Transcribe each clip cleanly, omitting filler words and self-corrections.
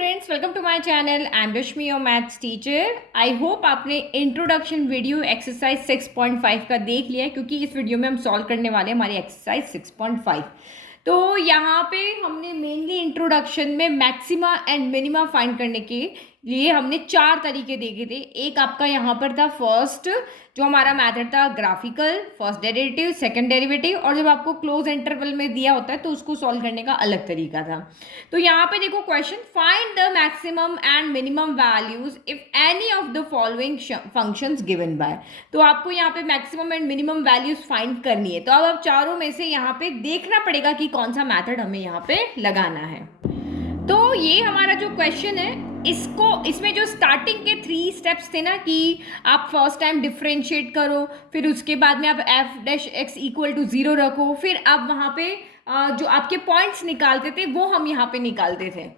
Students, welcome to my channel. I am Rashmi, your maths teacher. I hope आपने introduction video exercise 6.5 का देख लिया है, क्योंकि इस वीडियो में हम सॉल्व करने वाले हैं हमारी एक्सरसाइज 6.5। तो यहाँ पे हमने मेनली इंट्रोडक्शन में मैक्सिमा एंड मिनिमा फाइंड करने के लिए हमने 4 तरीके देखे थे। एक आपका यहाँ पर था फर्स्ट, जो हमारा मेथड था graphical, first derivative, second derivative, और जब आपको क्लोज इंटरवल में दिया होता है तो उसको सॉल्व करने का अलग तरीका था। तो यहाँ पे देखो question, find the maximum and minimum values if any of the following functions given by. तो आपको यहाँ पे maximum and minimum values find करनी है। तो अब आप चारों में से यहाँ पे देखना पड़ेगा कि कौन सा मैथड हमें यहाँ पे लगाना है। तो ये हमारा जो क्वेश्चन है, इसमें जो स्टार्टिंग के 3 स्टेप्स थे ना, कि आप फर्स्ट टाइम डिफ्रेंशिएट करो, फिर उसके बाद में आप f' इक्वल टू 0 रखो, फिर आप वहाँ पे जो आपके पॉइंट्स निकालते थे वो हम यहाँ पे निकालते थे।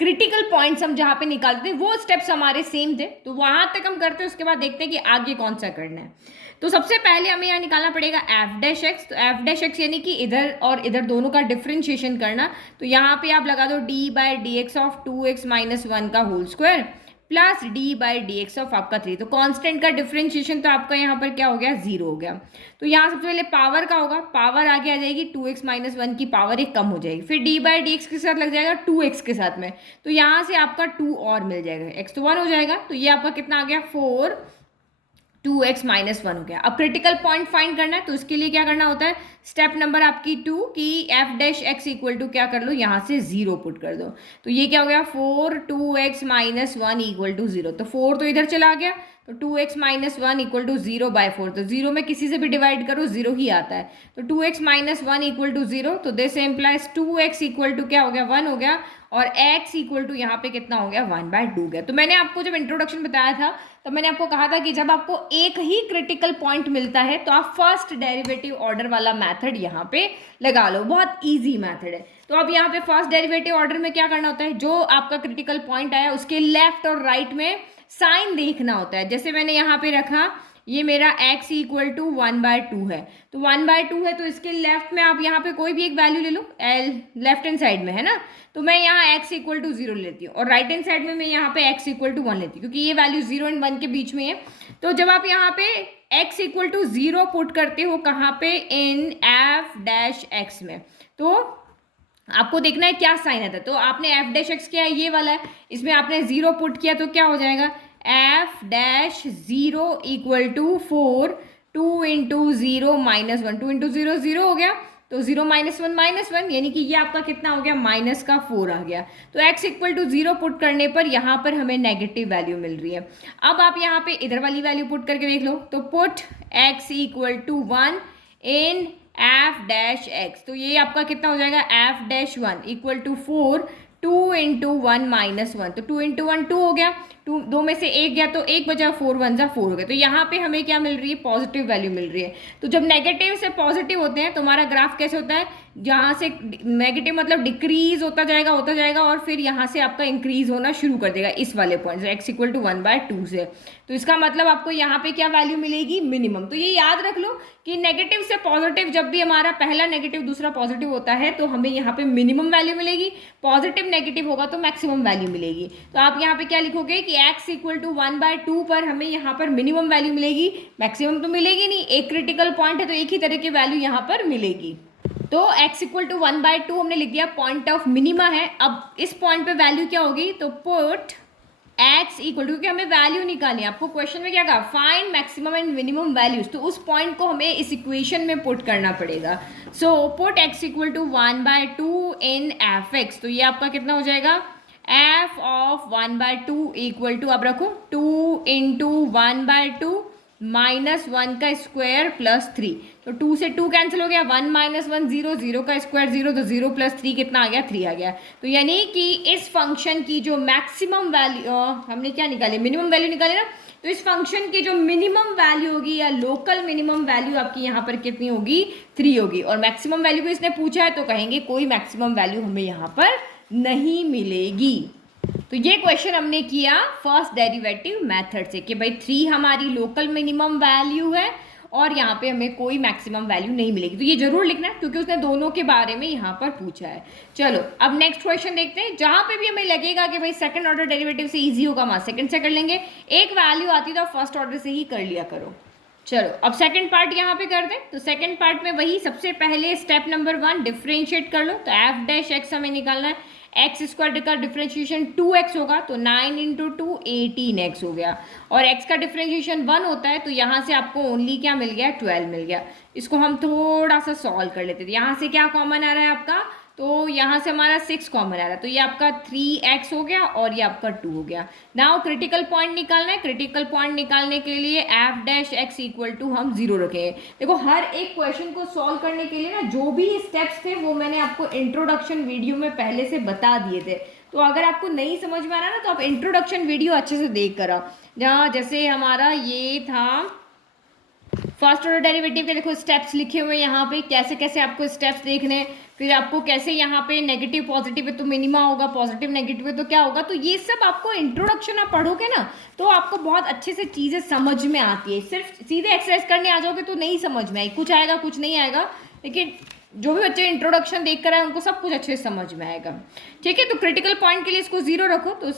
क्रिटिकल पॉइंट्स हम जहाँ पे निकालते थे वो स्टेप्स हमारे सेम थे। तो वहाँ तक हम करते हैं, उसके बाद देखते हैं कि आगे कौन सा करना है। तो सबसे पहले हमें यहाँ निकालना पड़ेगा f'(x). तो f'(x) यानी कि इधर और इधर दोनों का डिफ्रेंशिएशन करना। तो यहाँ पे आप लगा दो d/dx ऑफ 2x - 1 का whole square plus d/dx of आपका 3। तो कांस्टेंट का डिफरेंशिएशन तो आपका यहाँ पर क्या हो गया, 0 हो गया। तो यहाँ सबसे पहले पावर का होगा, पावर आगे आ जाएगी 2x - 1 की पावर 1 कम हो जाएगी, फिर d/dx के साथ लग जाएगा 2x के साथ में। तो यहाँ से आपका 2 और मिल जाएगा, x तो 1 हो जाएगा। तो ये आपका कितना आ गया, 4 2x - 1 हो गया। अब क्रिटिकल पॉइंट फाइंड करना है, तो उसके लिए क्या करना होता है, स्टेप नंबर आपकी 2 की f'(x) इक्वल टू क्या कर लो, यहाँ से 0 पुट कर दो। तो ये क्या हो गया, 4 2x - 1 इक्वल टू 0। तो 4 तो इधर चला गया, तो 2x - 1 इक्वल टू 0/4। तो 0 में किसी से भी डिवाइड करो 0 ही आता है। तो 2x - 1 इक्वल टू 0। तो this implies 2x equal to क्या हो गया, 1 हो गया, और x इक्वल टू यहाँ पे कितना हो गया, 1/2 हो गया। तो मैंने आपको जब इंट्रोडक्शन बताया था तो मैंने आपको कहा था कि जब आपको एक ही क्रिटिकल पॉइंट मिलता है तो आप फर्स्ट डेरिवेटिव ऑर्डर वाला मेथड यहाँ पे लगा लो। बहुत इजी मेथड है। तो अब यहाँ पे फर्स्ट डेरिवेटिव ऑर्डर में क्या करना होता है, जो आपका क्रिटिकल पॉइंट आया उसके लेफ्ट और राइट में साइन देखना होता है। जैसे मैंने यहाँ पे रखा, ये मेरा x इक्वल टू 1/2 है। तो 1/2 है, तो इसके लेफ्ट में आप यहाँ पे कोई भी एक वैल्यू ले लो, लेफ्ट हैंड साइड में है ना। तो मैं यहाँ x इक्वल टू 0 लेती हूँ, और राइट हैंड साइड में मैं यहाँ पे x इक्वल टू 1 लेती हूँ, क्योंकि ये वैल्यू 0 और 1 के बीच में है। तो जब आप यहाँ पे x इक्वल टू 0 पुट करते हो, कहाँ पे, इन f'(x) में, तो आपको देखना है क्या साइन आता है। तो आपने f'(x) किया है, ये वाला है, इसमें आपने 0 पुट किया, तो क्या हो जाएगा, f'(0) equal to 4 2 into 0 - 1, 2 into 0 0 हो गया, तो 0 - 1 -1, यानी कि ये आपका कितना हो गया, -4 आ गया। तो x इक्वल टू 0 पुट करने पर यहाँ पर हमें नेगेटिव वैल्यू मिल रही है। अब आप यहाँ पे इधर वाली वैल्यू पुट करके देख लो, तो put x equal to 1 in f'(x). तो ये आपका कितना हो जाएगा, f'(1) इक्वल टू 4 2 इंटू 1 - 1। तो 2 इंटू 1 2 हो गया, 2 दो में से 1 गया, तो 1 बचा, 4 1 जा 4 हो गया। तो यहाँ पे हमें क्या मिल रही है, पॉजिटिव वैल्यू मिल रही है। तो जब नेगेटिव से पॉजिटिव होते हैं तो हमारा ग्राफ कैसे होता है, जहाँ से नेगेटिव मतलब डिक्रीज होता जाएगा, और फिर यहाँ से आपका इंक्रीज होना शुरू कर देगा इस वाले पॉइंट से, x इक्वल टू 1/2 से। तो इसका मतलब आपको यहाँ पे क्या वैल्यू मिलेगी, मिनिमम। तो ये याद रख लो कि नेगेटिव से पॉजिटिव, जब भी हमारा पहला नेगेटिव दूसरा पॉजिटिव होता है तो हमें यहाँ पे मिनिमम वैल्यू मिलेगी, पॉजिटिव नेगेटिव होगा तो मैक्सिमम वैल्यू मिलेगी। तो आप यहाँ पे क्या लिखोगे कि x इक्वल टू 1/2 पर हमें यहाँ पर मिनिमम वैल्यू मिलेगी, मैक्सिमम तो मिलेगी नहीं, एक क्रिटिकल पॉइंट है तो एक ही तरह की वैल्यू यहाँ पर मिलेगी। तो x इक्वल टू 1/2 हमने लिख दिया, पॉइंट ऑफ मिनिमा है। अब इस पॉइंट पे वैल्यू क्या होगी, तो पुट x इक्वल टू, क्योंकि हमें वैल्यू निकालनी है, आपको क्वेश्चन में क्या कहा, find maximum and minimum values, तो उस पॉइंट को हमें इस इक्वेशन में पुट करना पड़ेगा। So put x equal to 1/2 in f(x). तो ये आपका कितना हो जाएगा, f ऑफ 1/2 इक्वल टू, अब रखो 2 इंटू 1/2 -1 का स्क्वायर प्लस 3। तो 2 से 2 कैंसिल हो गया, 1 - 1 0, 0 का स्क्वायर 0, तो 0 प्लस 3 कितना आ गया, 3 आ गया। तो यानी कि इस फंक्शन की जो मैक्सिमम वैल्यू हमने क्या निकाली, मिनिमम वैल्यू निकाली ना। तो इस फंक्शन की जो मिनिमम वैल्यू होगी या लोकल मिनिमम वैल्यू आपकी यहाँ पर कितनी होगी, 3 होगी। और मैक्सिमम वैल्यू को इसने पूछा है तो कहेंगे कोई मैक्सिमम वैल्यू हमें यहाँ पर नहीं मिलेगी। तो ये क्वेश्चन हमने किया फर्स्ट डेरिवेटिव मेथड से कि भाई 3 हमारी लोकल मिनिमम वैल्यू है और यहाँ पे हमें कोई मैक्सिमम वैल्यू नहीं मिलेगी। तो ये जरूर लिखना है क्योंकि उसने दोनों के बारे में यहाँ पर पूछा है। चलो अब नेक्स्ट क्वेश्चन देखते हैं। जहाँ पे भी हमें लगेगा कि भाई सेकंड ऑर्डर डेरिवेटिव से इजी होगा वहाँ सेकंड से कर लेंगे, एक वैल्यू आती तो फर्स्ट ऑर्डर से ही कर लिया करो। चलो अब सेकंड पार्ट यहाँ पे कर दें। तो सेकंड पार्ट में वही सबसे पहले स्टेप नंबर 1 डिफरेंशिएट कर लो। तो एफ डैश एक्स हमें निकालना है। एक्स स्क्वायर का डिफरेंशिएशन 2x होगा तो 9 इंटू 2 18x हो गया, और x का डिफरेंशिएशन 1 होता है तो यहाँ से आपको ओनली क्या मिल गया 12 मिल गया। इसको हम थोड़ा सा सॉल्व कर लेते थे। यहाँ से क्या कॉमन आ रहा है आपका, तो यहाँ से हमारा 6 कॉमन आ रहा है तो ये आपका 3x हो गया और ये आपका 2 हो गया। नाउ क्रिटिकल पॉइंट निकालना है। क्रिटिकल पॉइंट निकालने के लिए F dash X equal to हम 0 रखेंगे। देखो हर एक क्वेश्चन को सॉल्व करने के लिए ना जो भी स्टेप्स थे वो मैंने आपको इंट्रोडक्शन वीडियो में पहले से बता दिए थे। तो अगर आपको नहीं समझ में आ रहा ना तो आप इंट्रोडक्शन वीडियो अच्छे से देख कर आओ। जहाँ जैसे हमारा ये था फर्स्ट ऑर्डर डेरिवेटिव के, देखो स्टेप्स लिखे हुए यहाँ पे, कैसे कैसे आपको स्टेप्स देखने हैं, फिर आपको कैसे यहाँ पे नेगेटिव पॉजिटिव है तो मिनिमा होगा, पॉजिटिव नेगेटिव है तो क्या होगा। तो ये सब आपको इंट्रोडक्शन आप पढ़ोगे ना तो आपको बहुत अच्छे से चीज़ें समझ में आती है। सिर्फ सीधे एक्सरसाइज करने आ जाओगे तो नहीं समझ में आई, कुछ आएगा कुछ नहीं आएगा, लेकिन जो भी बच्चे इंट्रोडक्शन देख कर आए उनको सब कुछ अच्छे से समझ में आएगा। ठीक है, तो क्रिटिकल पॉइंट के लिए इसको 0 रखो। तो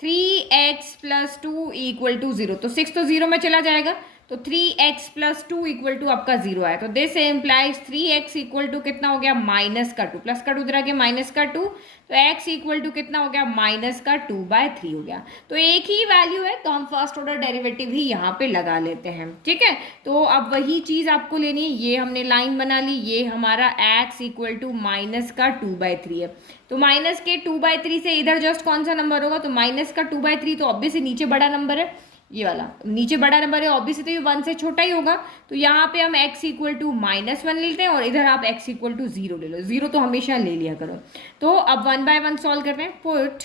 3x प्लस 2 इक्वल टू 0, तो 6 तो 0 में चला जाएगा तो 3x प्लस 2 इक्वल टू आपका 0 आया। तो this implies 3x equal to कितना हो गया -2, प्लस का 2 इधर आ गया -2, तो x इक्वल टू कितना हो गया -2/3 हो गया। तो एक ही वैल्यू है तो हम फर्स्ट ऑर्डर डेरिवेटिव ही यहाँ पे लगा लेते हैं। ठीक है, तो अब वही चीज़ आपको लेनी है। ये हमने लाइन बना ली, ये हमारा x इक्वल टू -2/3 है। तो माइनस के 2/3 से इधर जस्ट कौन सा नंबर होगा, तो -2/3 तो ऑब्वियसली नीचे बड़ा नंबर है, ये वाला नीचे बड़ा नंबर है ऑब्वियसली, तो ये 1 से छोटा ही होगा। तो यहाँ पे हम x इक्वल टू -1 लेते हैं और इधर आप x इक्वल टू 0 ले लो। 0 तो हमेशा ले लिया करो। तो अब 1 बाय 1 सॉल्व करते हैं। Put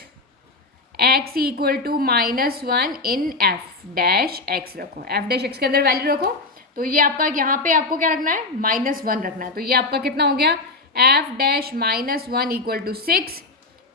x equal to -1 in F dash X रखो, एफ डैश एक्स के अंदर वैल्यू रखो। तो ये आपका यहाँ पे आपको क्या रखना है -1 रखना है। तो ये आपका कितना हो गया F dash -1 equal to 6,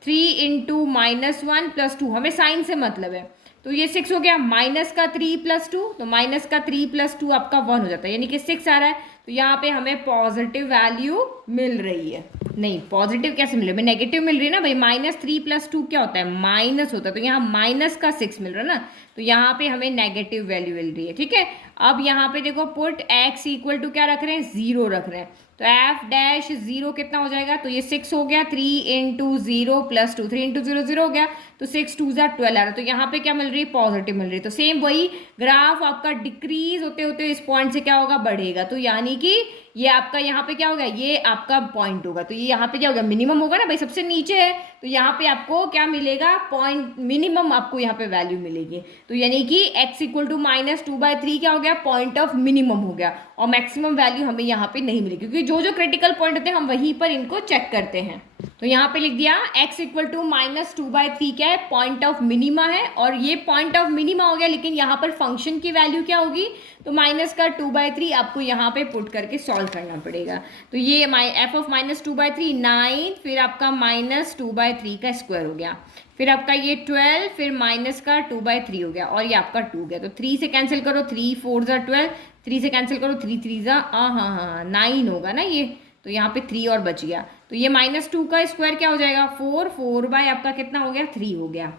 3 into -1 plus 2, हमें साइन से मतलब है। तो ये 6 हो गया, माइनस का 3 प्लस 2, तो माइनस का 3 प्लस 2 आपका 1 हो जाता है, यानी कि 6 आ रहा है। तो यहाँ पे हमें पॉजिटिव वैल्यू मिल रही है। नहीं, पॉजिटिव कैसे मिल रही है, नेगेटिव मिल रही है ना भाई। -3 प्लस 2 क्या होता है माइनस होता है, तो यहाँ माइनस का 6 मिल रहा है ना, तो यहाँ पे हमें नेगेटिव वैल्यू मिल रही है। ठीक है, अब यहाँ पे देखो पुट x इक्वल टू क्या रख रहे हैं 0 रख रहे हैं। तो एफ डैश 0 कितना हो जाएगा, तो ये 6 हो गया, 3 इंटू 0 प्लस 2, 3 इंटू 0 0 हो गया, तो 6 2 ज़ा 12 आ रहा है। तो यहाँ पे क्या मिल रही है पॉजिटिव मिल रही है। तो सेम वही ग्राफ आपका डिक्रीज होते होते इस पॉइंट से क्या होगा बढ़ेगा। तो यानी कि ये आपका यहाँ पे क्या होगा, ये आपका पॉइंट होगा। तो ये यहाँ पे क्या होगा मिनिमम होगा ना भाई, सबसे नीचे है तो यहाँ पे आपको क्या मिलेगा पॉइंट मिनिमम, आपको यहाँ पे वैल्यू मिलेगी। तो यानी कि x इक्वल टू -2/3 क्या हो गया पॉइंट ऑफ मिनिमम हो गया, और मैक्सिमम वैल्यू हमें यहाँ पे नहीं मिलेगी क्योंकि जो जो क्रिटिकल पॉइंट होते हैं हम वहीं पर इनको चेक करते हैं। तो यहाँ पे लिख दिया x इक्वल टू -2/3 क्या है पॉइंट ऑफ मिनिमा है, और ये पॉइंट ऑफ मिनिमा हो गया, लेकिन यहाँ पर फंक्शन की वैल्यू क्या होगी, तो -2/3 आपको यहाँ पे पुट करके सॉल्व करना पड़ेगा। तो ये f ऑफ -2/3 9, फिर आपका -2/3 का स्क्वायर हो गया, फिर आपका ये 12, फिर -2/3 हो गया, और ये आपका 2 गया। तो 3 से कैंसिल करो, 3 4 ज़ा 12, 3 से कैंसिल करो, 3 3 ज़ा हाँ 9 होगा ना ये, तो यहाँ पे 3 और बच गया। तो ये -2 का स्क्वायर क्या हो जाएगा 4, 4 बाय आपका कितना हो गया 3 हो गया।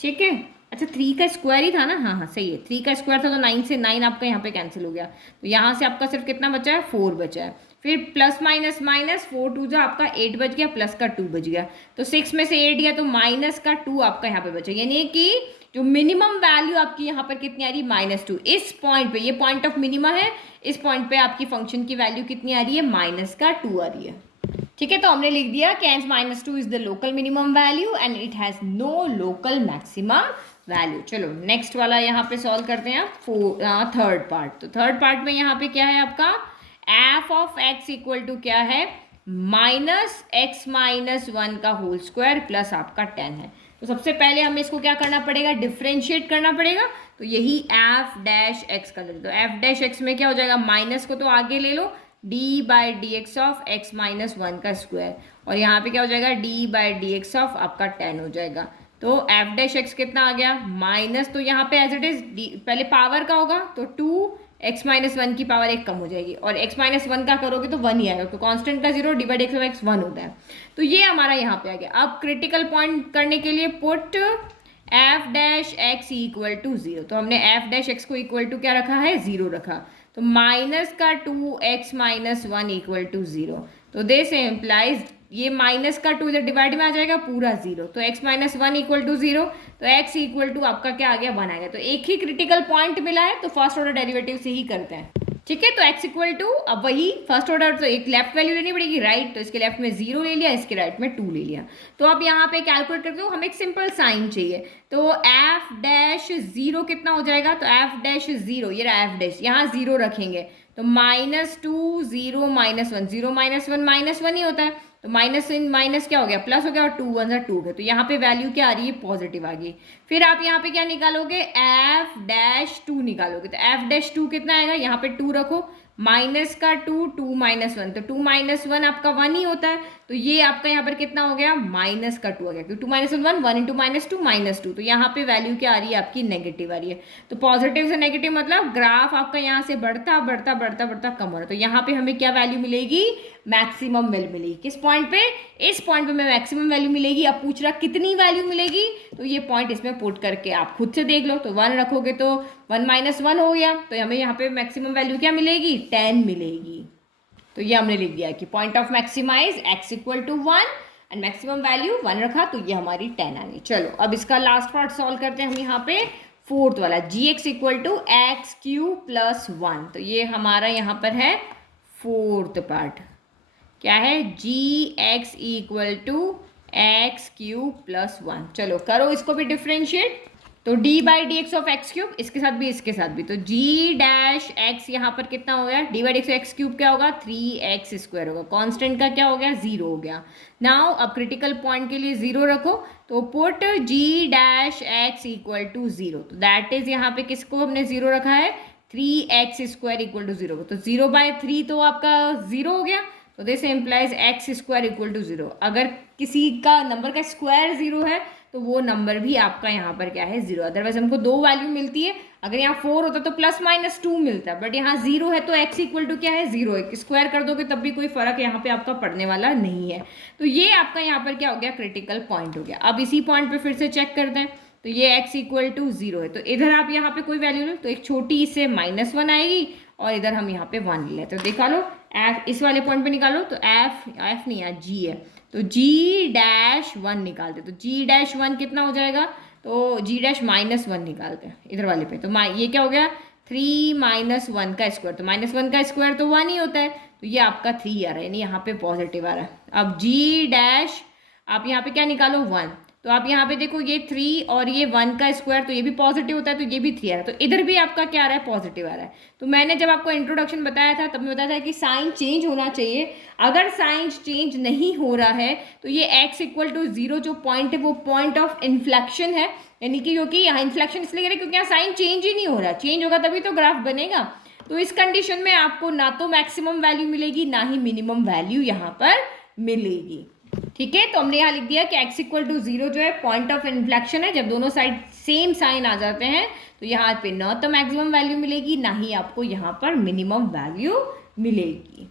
ठीक है, अच्छा 3 का स्क्वायर ही था ना, हाँ सही है, 3 का स्क्वायर था तो 9 से 9 आपका यहाँ पे कैंसिल हो गया। तो यहाँ से आपका सिर्फ कितना बचा है 4 बचा है, फिर प्लस माइनस माइनस 4 2 जो आपका 8 बच गया, प्लस का 2 बच गया, तो 6 में से 8 गया तो माइनस का 2 आपका यहाँ पे बचा, यानी कि जो मिनिमम वैल्यू आपकी यहाँ पर कितनी आ रही है -2। इस पॉइंट पे, ये पॉइंट ऑफ मिनिमा है, इस पॉइंट पे आपकी फंक्शन की वैल्यू कितनी आ रही है -2 आ रही है। ठीक है, तो हमने लिख दिया कि -2 is the local minimum value and it has no local maximum value. चलो नेक्स्ट वाला यहाँ पे सॉल्व करते हैं थर्ड पार्ट। तो थर्ड पार्ट में यहाँ पे क्या है आपका F of X equal to क्या है -x - 1 का होल स्क्वायर प्लस आपका 10 है। तो सबसे पहले हमें इसको क्या करना पड़ेगा डिफ्रेंशिएट करना पड़ेगा। तो यही एफ डैश एक्स का ले लो। तो एफ डैश एक्स में क्या हो जाएगा, माइनस को तो आगे ले लो, d/dx ऑफ x - 1 का स्क्वायर, और यहाँ पे क्या हो जाएगा d/dx ऑफ आपका 10 हो जाएगा। तो एफ डैश एक्स कितना आ गया माइनस, तो यहाँ पे एज इट इज पहले पावर का होगा तो 2 x माइनस वन की पावर एक कम हो जाएगी, और x माइनस वन का करोगे तो वन ही आएगा, तो कांस्टेंट का zero divide x of x one होता है। तो ये हमारा यहाँ पे आ गया। अब क्रिटिकल पॉइंट करने के लिए put F dash X equal to zero, तो हमने एफ डैश एक्स को इक्वल टू क्या रखा है, जीरो रखा, तो माइनस का two X minus one equal to zero, तो दिस इम्प्लाइज ये माइनस का टू इधर डिवाइड में आ जाएगा पूरा जीरो, तो x minus one equal to zero, तो x इक्वल टू आपका क्या आ गया, वन आ गया। तो एक ही क्रिटिकल पॉइंट मिला है, तो फर्स्ट ऑर्डर डेरिवेटिव से ही करते हैं, ठीक है। तो x इक्वल टू, अब वही फर्स्ट ऑर्डर, तो एक लेफ्ट वैल्यू लेनी पड़ेगी, राइट, तो इसके लेफ्ट में जीरो ले लिया, इसके राइट में टू ले लिया। तो अब यहाँ पे कैलकुलेट करते हो, हमें एक सिंपल साइन चाहिए, तो एफ डैश जीरो कितना हो जाएगा, तो एफ डैश जीरो, ये रहा एफ डैश, यहाँ जीरो रखेंगे, तो minus two zero minus one, zero minus one ही होता है, तो माइनस इन माइनस क्या हो गया, प्लस हो गया, और टू वन सा टू गया, तो यहाँ पे वैल्यू क्या आ रही है, पॉजिटिव आ गई। फिर आप यहाँ पे क्या निकालोगे, एफ डैश टू निकालोगे, तो एफ डैश टू कितना आएगा, यहाँ पे टू रखो, माइनस का टू, टू माइनस वन, तो टू माइनस वन आपका वन ही होता है, तो ये आपका यहाँ पर कितना हो गया, माइनस का टू आ गया, क्योंकि two minus one, one into minus two minus two, तो यहाँ पे वैल्यू क्या आ रही है आपकी, नेगेटिव आ रही है। तो पॉजिटिव से नेगेटिव मतलब ग्राफ आपका यहाँ से बढ़ता बढ़ता बढ़ता बढ़ता कम हो रहा है, तो यहाँ पे हमें क्या वैल्यू मिलेगी, मैक्सिमम वैल्यू मिलेगी। किस पॉइंट पे, इस पॉइंट पे हमें मैक्सिमम वैल्यू मिलेगी। अब पूछ रहा कितनी वैल्यू मिलेगी, तो ये पॉइंट इसमें पुट करके आप खुद से देख लो, तो वन रखोगे तो वन माइनस वन हो गया, तो हमें यहाँ पे मैक्सिमम वैल्यू क्या मिलेगी, 10 मिलेगी। तो ये हमने लिख दिया कि point of maximise x equal to one and maximum value one रखा, तो ये हमारी 10 आ गई। चलो अब इसका लास्ट पार्ट सॉल्व करते हैं हम यहाँ पे, फोर्थ वाला, gx equal to X cube plus one, तो ये हमारा यहाँ पर है फोर्थ पार्ट, क्या है, gx equal to X cube plus one. चलो करो इसको भी डिफ्रेंशिएट, तो d by D X of X cube, इसके साथ भी इसके साथ भी, तो g डैश x यहाँ पर कितना हो गया, D by D x x cube क्या होगा, 3x स्क्वायर होगा, कांस्टेंट का क्या हो गया, जीरो हो गया। नाउ अब क्रिटिकल पॉइंट के लिए जीरो रखो, तो put g dash x equal to zero, तो दैट इज यहाँ पे किसको हमने जीरो रखा है, 3x square equal to zero, तो जीरो बाय थ्री तो आपका जीरो हो गया, तो this implies X square equal to zero. अगर किसी का नंबर का स्क्वायर जीरो है तो वो नंबर भी आपका यहाँ पर क्या है, जीरो। अदरवाइज हमको दो वैल्यू मिलती है, अगर यहाँ फोर होता तो प्लस माइनस टू मिलता है, बट यहाँ जीरो है तो एक्स इक्वल टू क्या है, जीरो है, स्क्वायर कर दोगे तब भी कोई फर्क यहाँ पे आपका पड़ने वाला नहीं है। तो ये आपका यहाँ पर क्या हो गया, क्रिटिकल पॉइंट हो गया। अब इसी पॉइंट पे फिर से चेक करते हैं, तो ये x इक्वल टू जीरो है, तो इधर आप यहाँ पे कोई वैल्यू लो, तो एक छोटी से माइनस वन आएगी, और इधर हम यहाँ पे वन ले लेते, तो देखा लो एफ इस वाले पॉइंट पे निकालो, तो एफ नहीं है, जी है, तो जी डैश वन निकालते, तो जी डैश वन कितना हो जाएगा, तो जी डैश माइनस वन निकालते हैं इधर वाले पे, तो ये क्या हो गया, थ्री माइनस वन का स्क्वायर, तो माइनस वन का स्क्वायर तो वन ही होता है, तो ये आपका थ्री आ रहा है, यानी यहाँ पे पॉजिटिव आ रहा है। अब जी डैश आप यहाँ पे क्या निकालो, वन, तो आप यहाँ पे देखो ये थ्री और ये वन का स्क्वायर, तो ये भी पॉजिटिव होता है, तो ये भी थ्री आ रहा है, तो इधर भी आपका क्या आ रहा है, पॉजिटिव आ रहा है। तो मैंने जब आपको इंट्रोडक्शन बताया था तब मैं बताया था कि साइन चेंज होना चाहिए, अगर साइन चेंज नहीं हो रहा है तो ये x इक्वल टू जीरो जो पॉइंट है वो पॉइंट ऑफ इन्फ्लेक्शन है, यानी कि क्योंकि यहाँ इन्फ्लेक्शन इसलिए करें क्योंकि यहाँ साइन चेंज ही नहीं हो रहा, चेंज होगा तभी तो ग्राफ बनेगा। तो इस कंडीशन में आपको ना तो मैक्सिमम वैल्यू मिलेगी ना ही मिनिमम वैल्यू यहाँ पर मिलेगी, ठीक है। तो हमने यहाँ लिख दिया कि x इक्वल टू जीरो जो है पॉइंट ऑफ इन्फ्लेक्शन है, जब दोनों साइड सेम साइन आ जाते हैं तो यहाँ पे ना तो मैक्सिमम वैल्यू मिलेगी ना ही आपको यहाँ पर मिनिमम वैल्यू मिलेगी।